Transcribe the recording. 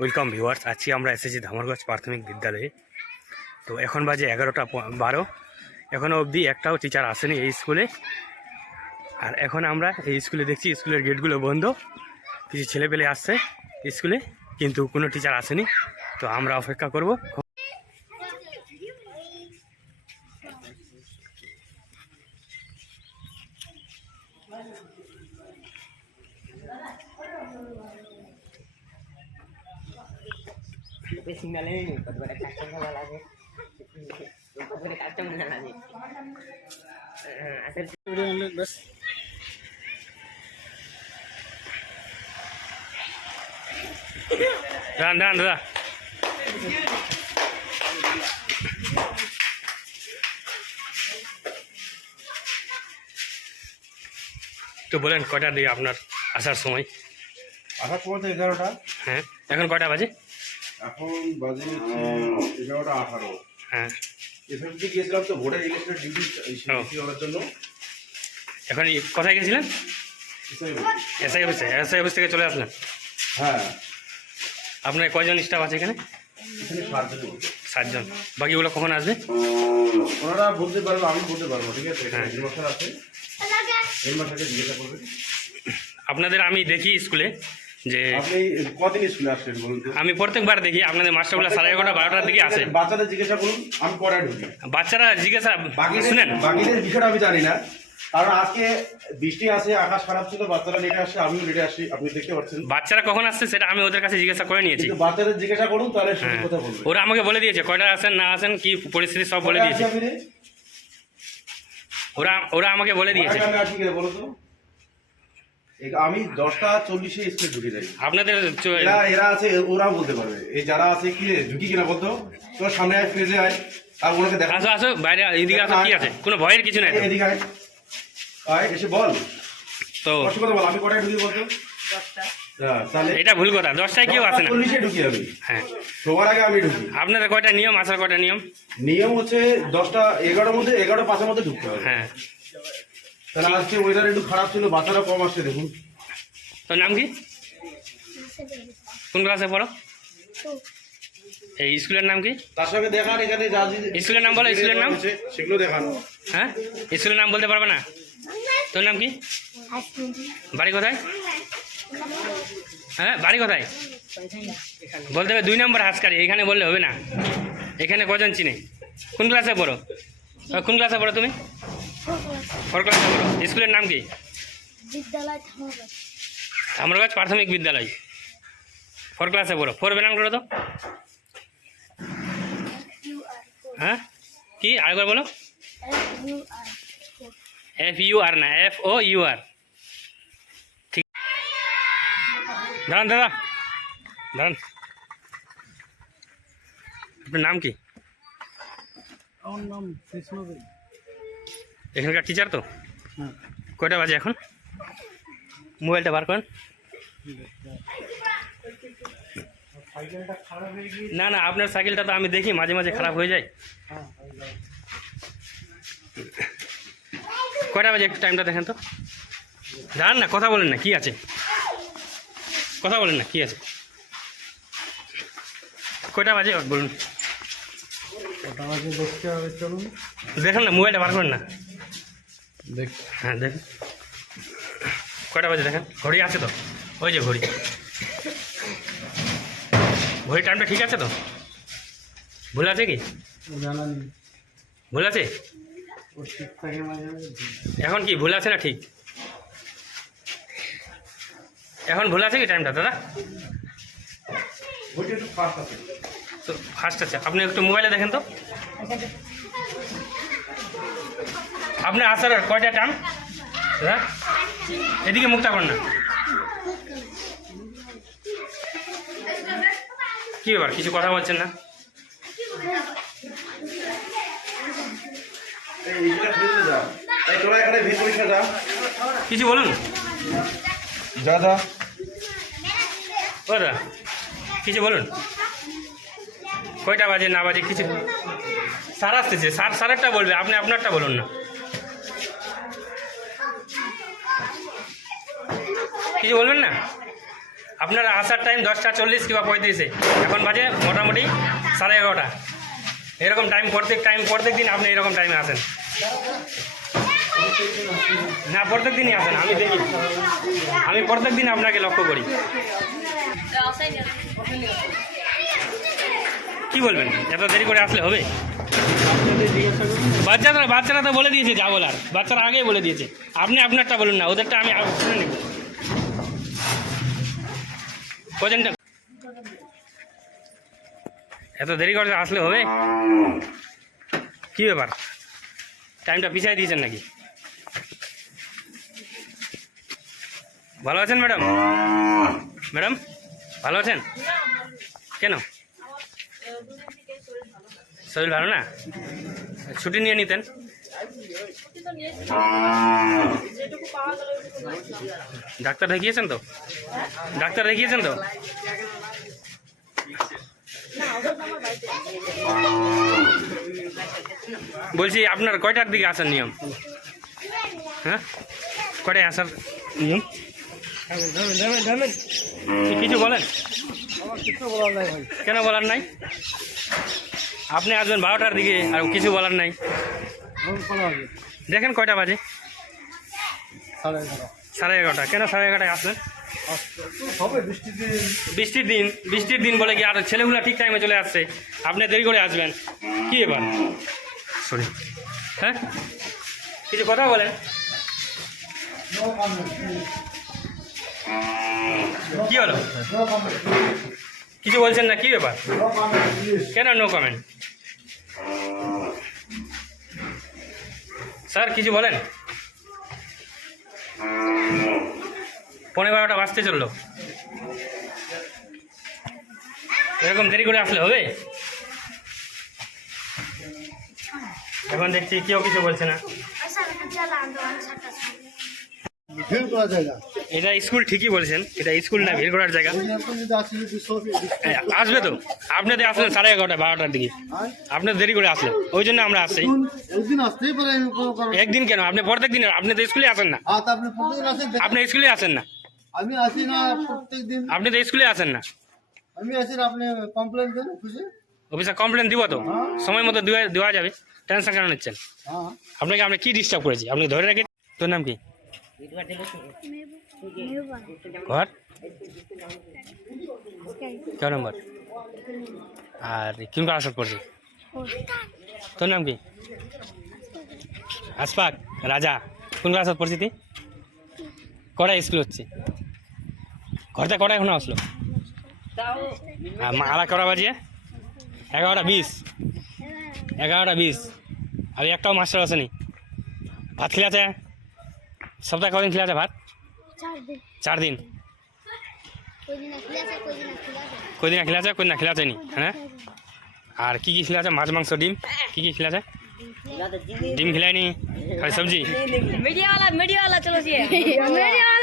Welcome viewers আজকে আমরা এসেছি ধামরগঞ্জ প্রাথমিক বিদ্যালয়ে। তো এখন বাজে এগারোটা বারো। এখনও অবধি একটাও টিচার আসেনি এই স্কুলে। আর এখন আমরা এই স্কুলে দেখছি স্কুলের গেটগুলো বন্ধ। কিছু ছেলেপেলে আসছে স্কুলে, কিন্তু কোনো টিচার আসেনি। তো আমরা অপেক্ষা করব। बस দাদা তো বলেন কটা দিয়ে আপনার আসার সময়? আসার সময় তো এগারোটা। হ্যাঁ এখন কটা বাজে? এখন বাজে এগারোটা আঠারো। হ্যাঁ। এসএসসি গিয়েছিলাম তো ভোটার ইলেকশনের ডিউটি করার জন্য। এখন কোথায় গেছিলেন? এসআই অফিসে এসআই অফিস থেকে চলে আসলেন? হ্যাঁ। আপনার কয়জন স্টাফ আছে এখানে? এখানে সাতজন সাতজন। বাকিগুলো কখন আসবে? ওনারা বলতে পারবে আমি বলতে পারব ঠিক আছে? হ্যাঁ। আছে। আপনাদের আমি দেখি স্কুলে। যে আপনি কদিন স্কুলে আসছেন বলুন তো? আমি প্রত্যেকবার দেখি আপনাদের মাস্টারগুলো সাড়ে এগারোটা বারোটার দিকে আসে। বাচ্চাদের জিজ্ঞাসা করুন আমি পরে ঢুকি। বাচ্চারা জিজ্ঞাসা শুনেন। বাকিদের বিষয়টা আমি জানি না। কারণ আজকে বৃষ্টি আছে আকাশ খারাপ ছিল বাচ্চারা লেটে আসছে আমিও লেটে আসছি আপনি দেখতে পাচ্ছেন। বাচ্চারা কখন আসছে সেটা আমি ওদের কাছে জিজ্ঞাসা করে নিয়েছি। কিন্তু বাচ্চাদের জিজ্ঞাসা করুন তাহলে হ্যাঁ। কথা বলবে। ওরা আমাকে বলে দিয়েছে কয়টা আসেন না আসেন কি পরিস্থিতি সব বলে দিয়েছে। ওরা ওরা আমাকে বলে দিয়েছে। আমি আসি কিনা বলো তো? আমি দশটা চল্লিশে স্কুলে ঢুকে যাই। আপনাদের এরা এরা আছে ওরা বলতে পারবে। এই যারা আছে কি ঢুকি কিনা বলতো? তোর সামনে আয় ফ্রেজে আয় আর ওনাকে দেখা। আসো আসো বাইরে এইদিকে আসো কি আছে? কোনো ভয়ের কিছু নাই। এদিকে আয়। আয় এসে বল। তো কষ্ট কথা বল আমি কটায় ঢুকি বলতো? হ্যাঁ, তাহলে এটা ভুল কথা দশটায় কেউ আসে না। চল্লিশে ঢুকি আমি। হ্যাঁ। সবার আগে আমি ঢুকি। আপনাদের কয়টা নিয়ম? আসার কয়টা নিয়ম? নিয়ম হচ্ছে দশটা এগারোটার মধ্যে এগারো পাঁচের মধ্যে ঢুকতে হবে। হ্যাঁ। তাহলে আজকে ওয়েদার একটু খারাপ ছিল বাচ্চারা কম আসছে দেখুন। তোর নাম কি? কোন ক্লাসে পড়ো? এই স্কুলের নাম কি? তার সঙ্গে দেখান এখানে যা স্কুলের নাম বলো, স্কুলের নাম? সেগুলো দেখান। হ্যাঁ? স্কুলের নাম বলতে পারবে না? তোর নাম কি? বাড়ি কোথায়? হ্যাঁ বাড়ি কোথায়? বলতে হবে দুই নম্বর হাসকারি এখানে বললে হবে না। এখানে কজন চিনে? কোন ক্লাসে পড়ো? কোন ক্লাসে পড়ো তুমি? ফোর ক্লাসে স্কুলের নাম কি? বিদ্যালয় আমরগাছ প্রাথমিক বিদ্যালয়। ফোর ক্লাসে পড়ো। ফোর বেনান করো তো। হ্যাঁ? কি? আরেকবার বলো। F U R F U R না এফ ও ইউ আর। ঠিক। দাঁড়ান দাদা দাঁড়ান। আপনার নাম কি? আমার নাম কৃষ্ণদেব। এখানকার টিচার তো? হ্যাঁ। কয়টা বাজে এখন? মোবাইলটা বার করেন। না না আপনার সাইকেলটা তো আমি দেখি মাঝে মাঝে খারাপ হয়ে যায়। কয়টা বাজে একটু টাইমটা দেখেন তো। দাঁড়ান না কথা বলেন না কি আছে? কথা বলেন না কি আছে? কয়টা বাজে? বলুন। দেখেন না মোবাইলটা বার করেন না। দেখ হ্যাঁ দেখেন কয়টা বাজে দেখেন? ঘড়ি আছে তো? ওই যে ঘড়ি। ঘড়ি টাইমটা ঠিক আছে তো? ভুল আছে কি? জানা নেই। ভুল আছে? এখন কি ভুল আছে না ঠিক? এখন ভুল আছে কি টাইমটা দাদা? ওইটা একটু ফাস্ট আছে। তো ফার্স্ট আছে। আপনি একটু মোবাইলে দেখেন তো। আপনার আসার কয়টা টাইম দাদা এদিকে মুখটা কর না। কি ব্যাপার কিছু কথা বলছেন না? কিছু বলুন। ও দাদা কিছু বলুন। কয়টা বাজে না বাজে কিছু সার আসতেছে। সার সারেরটা বলবে আপনি আপনারটা বলুন না। কিছু বলবেন না? আপনার আসার টাইম দশটা চল্লিশ কিংবা পঁয়ত্রিশে। এখন বাজে মোটামুটি সাড়ে এগারোটা। এরকম টাইম প্রত্যেক টাইম প্রত্যেক দিন আপনি এরকম টাইমে আসেন। না, প্রত্যেক দিনই আসেন, আমি দেখি। আমি প্রত্যেক দিন আপনাকে লক্ষ্য করি। কি বলবেন? এত দেরি করে আসলে হবে? বাচ্চারা বাচ্চারা তো বলে দিয়েছে যা বলার। বাচ্চারা আগেই বলে দিয়েছে। আপনি আপনারটা বলুন না, ওদেরটা আমি শুনে নেব এত দেরি করে আসলে হবে? কি ব্যাপার? টাইমটা পিছিয়ে দিয়েছেন নাকি? ভালো আছেন ম্যাডাম? ম্যাডাম, ভালো আছেন? কেন? শরীর ভালো না? ছুটি নিয়ে নিতেন? ডাক্তার দেখিয়েছেন তো? ডাক্তার দেখিয়েছেন তো? বলছি আপনার কয়টার দিকে আসার নিয়ম? হ্যাঁ? কয়টায় আসার নিয়ম? কিছু বলেন। কেন বলার নাই? আপনি আসবেন বারোটার দিকে আর কিছু বলার নাই। দেখেন কয়টা বাজে? সাড়ে এগারোটা। কেন সাড়ে এগারোটায় আসবেন? বৃষ্টির দিন। বৃষ্টির দিন বলে কি আর ছেলেগুলো ঠিক টাইমে চলে আসছে? আপনি দেরি করে আসবেন। কি এবার? সরি হ্যাঁ? কিছু কথা বলেন। কি হলো? কিছু বলছেন না কি ব্যাপার? কেন নো কমেন্ট স্যার, কিছু বলেন। পনেরো বারোটা বাঁচতে চলল। এরকম দেরি করে আসলে হবে? এখন দেখছি কেউ কিছু বলছে না। ভিড় করা জায়গা। এটা স্কুল ঠিকই বলছেন এটা স্কুল না ভিড় করার জায়গা। আসবে তো? আপনাদের আসলেন সাড়ে এগারোটা বারোটার দিকে। আপনার দেরি করে আসলেন। ওই জন্য আমরা আসছি। একদিন আসতেই পারে আমি কোনো কারণ একদিন কেন? আপনি প্রত্যেক দিন আপনি তো স্কুলে আসেন না। আপনি প্রত্যেকদিন দেখেন। আপনি স্কুলে আসেন না। আমি আসি না প্রত্যেক দিন। আপনি তো স্কুলে আসেন না। আমি আসি আপনি কমপ্লেন দেন অফিসে অফিসে কমপ্লেন দিব তো? সময় মতো দেওয়া দেওয়া যাবে। টেনশন কেন নিচ্ছেন? হ্যাঁ। আপনাকে আমরা কি ডিস্টার্ব করেছি? আপনি ধরে রেখে তোর নাম কি? ঘর? ক নম্বর আর কোন ক্লাসত পড়ছি তোর নাম কি? আসপাক রাজা। কোন ক্লাসত পড়ছি তুই? কটায় স্কুল হচ্ছে? ঘরতে কটায় এখন আসলো? আর কটা বাজিয়ে এগারোটা বিশ। এগারোটা বিশ। আর একটাও মাস্টার আসেনি। ভাত খেলাছে সপ্তাহে কদিন খেলাছে ভাত চার দিন চার দিন কোই দিন খেলেছে কোই দিন খেলেছে কদিন খেলাছে কদিন খেলাছে নি হ্যাঁ আর কি কি খেলাছে মাছ মাংস ডিম কি কি খেলাছে ডিম খেলায়নি খালি সবজি मीडिया वाला मीडिया वाला चलो जी मीडिया